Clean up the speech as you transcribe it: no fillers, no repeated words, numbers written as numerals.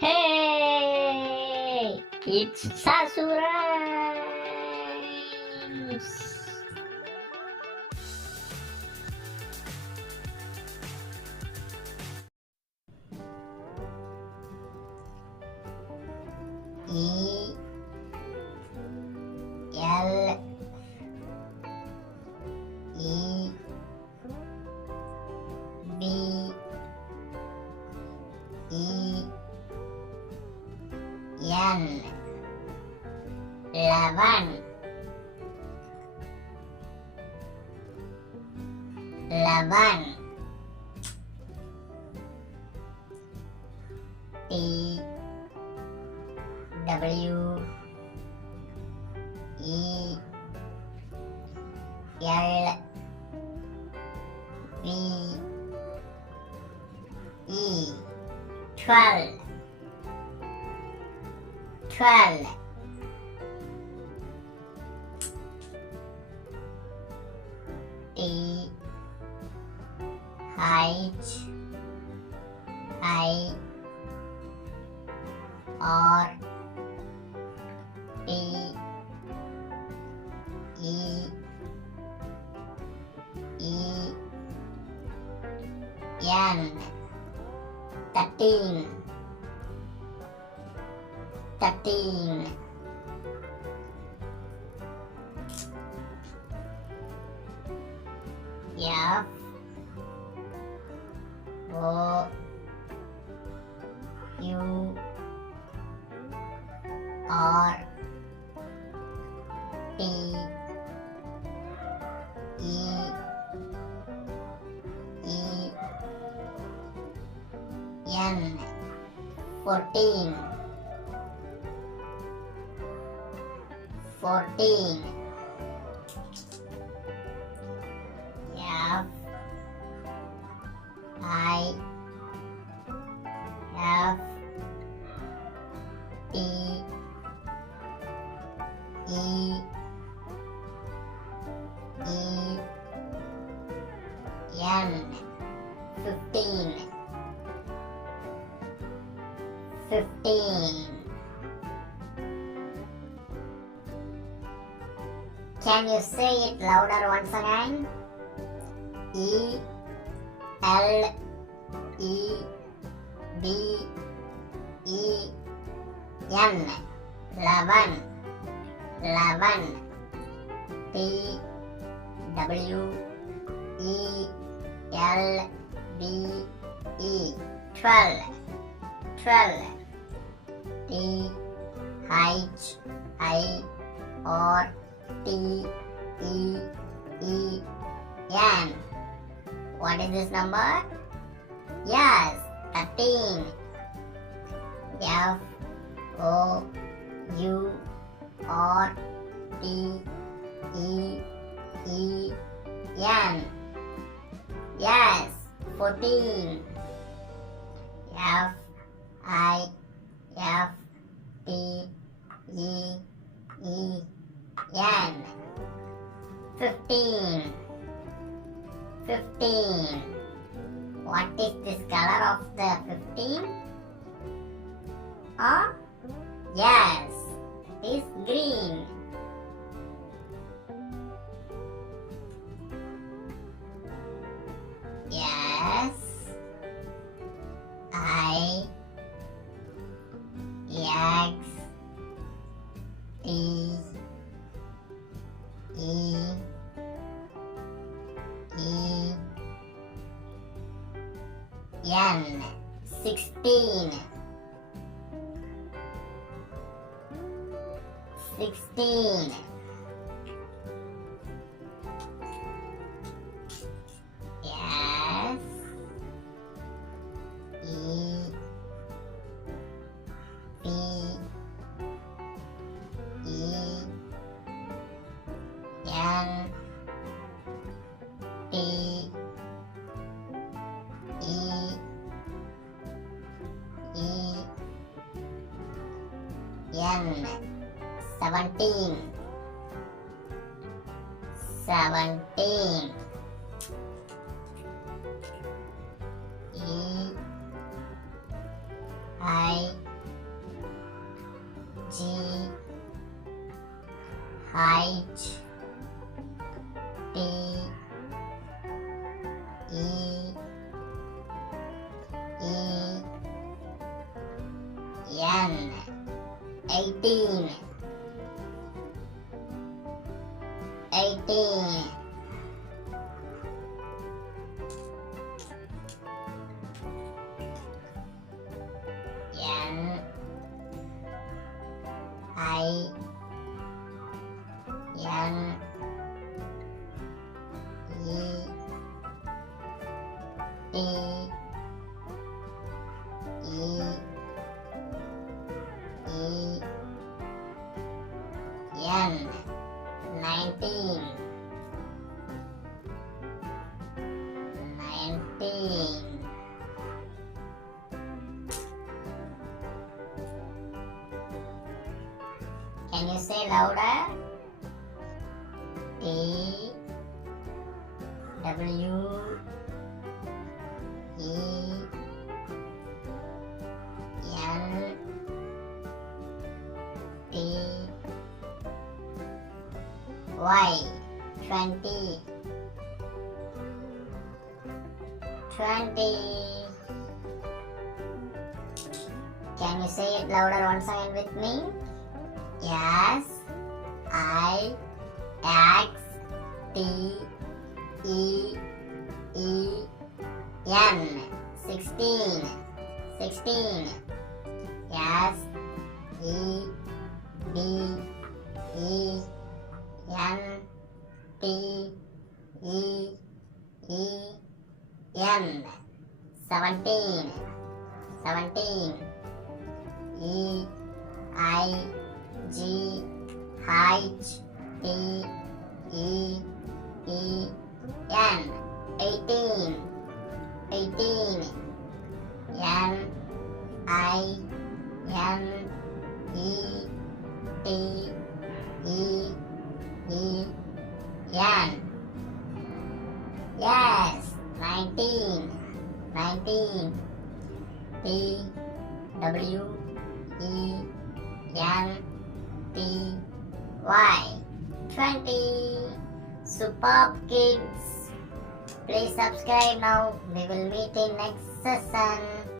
Hey, it's SHASU RHYMES. E L E B E N 11 T W E L V E 12 T H I R T E N 13 F O U R T E N 14 F I F T E N 15 Can you say it louder once again? E L E B E N 11 T W E L B E 12 T H I R T E N. What is this number? Yes, 13. F O U R T E N. Yes, 14. F I F T E N 15. What is this color of the 15? Yes, it is green. Yes, I X T E N 16 Yes E P E N T N 17 E H T E E N 18 18 N I N E T E E N 19 19 Can you say louder? T W E N T Y 20 20 Can you say it louder once again with me? S I X T E E N 16 16 S E B E N T E E N 17 17 E I G H T E E N 18 18 N I N E T E E N Yes 19 19 T W E N T Y 20 Superb kids. Please subscribe now. We will meet in next session.